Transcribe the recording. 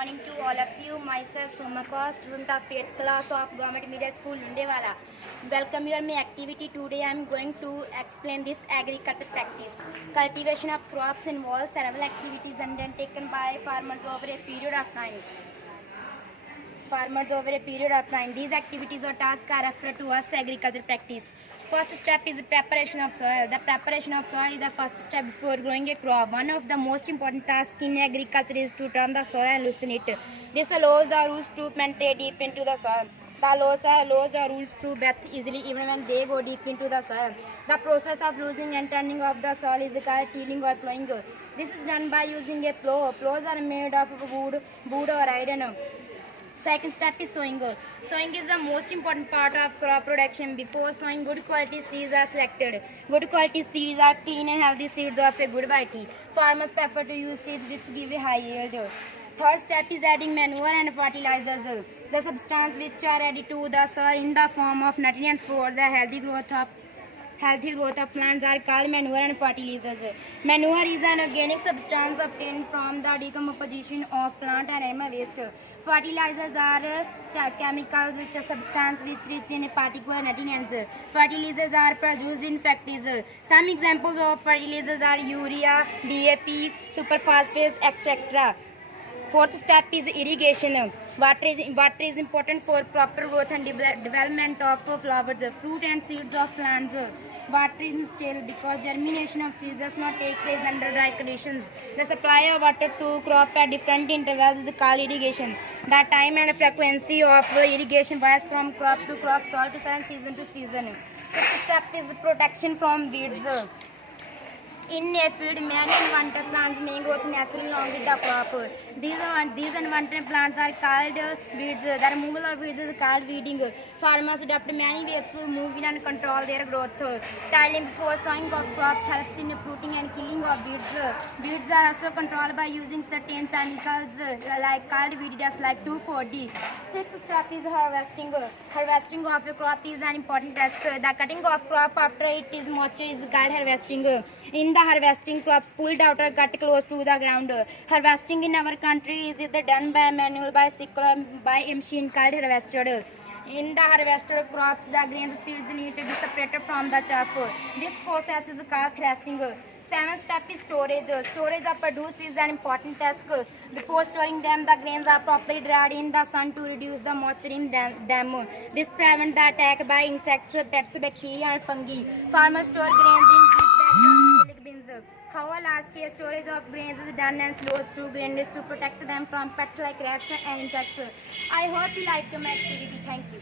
morning to all of you. Myself Somaka, student of 8th class of Government Middle School Lindewala. Welcome your my activity. Today I am going to explain this agriculture practice. Cultivation of crops involves several activities undertaken by farmers over a period of time. These activities or tasks are referred to as agriculture practice. First step is preparation of soil. The preparation of soil is the first step before growing a crop. One of the most important tasks in agriculture is to turn the soil and loosen it. This allows the roots to penetrate deep into the soil. Allows the roots to breathe easily even when they go deep into the soil. The process of loosening and turning of the soil is called tilling or plowing. This is done by using a plow. Plows are made of wood or iron. Second step is sowing. Sowing is the most important part of crop production. Before sowing, good quality seeds are selected. Good quality seeds are clean and healthy seeds of a good variety. Farmers prefer to use seeds which give a high yield. Third step is adding manure and fertilizers. The substance which are added to the soil in the form of nutrients for the healthy growth of plants are called manure and fertilizers. Manure is an organic substance obtained from the decomposition of plant and animal waste. Fertilizers are chemicals substance which rich in particular nutrients. Fertilizers are produced in factories. Some examples of fertilizers are urea, DAP, superphosphates, etc. Fourth step is irrigation. Water is important for proper growth and development of flowers, fruit and seeds of plants. Water is still because germination of seeds does not take place under dry conditions. The supply of water to crop at different intervals is called irrigation. The time and frequency of irrigation varies from crop to crop, soil to soil, season to season. Fifth step is protection from weeds. In a field, many unwanted plants may grow naturally along with the crop. These unwanted plants are called weeds. The removal of weeds is called weeding. Farmers adopt many ways to remove weeds and control their growth. Tiling before sowing of crops helps in uprooting and killing of weeds. Weeds are also controlled by using certain chemicals called weed dust like 2,4-D. Sixth step is harvesting. Harvesting of a crop is an important task. The cutting of crop after it is mature is called harvesting. In the harvesting, crops pulled out or cut close to the ground. Harvesting in our country is either done by manual, by sickle, or by a machine called harvester. In the harvested crops, the grains seeds need to be separated from the chaff. This process is called threshing. Seventh step is storage. Storage of produce is an important task. Before storing them, the grains are properly dried in the sun to reduce the moisture in them. This prevents the attack by insects, pests, bacteria, and fungi. Farmers store grains in deep bags or milk bins. However, large-scale storage of grains is done and slows to grains to protect them from pests like rats and insects. I hope you liked my activity. Thank you.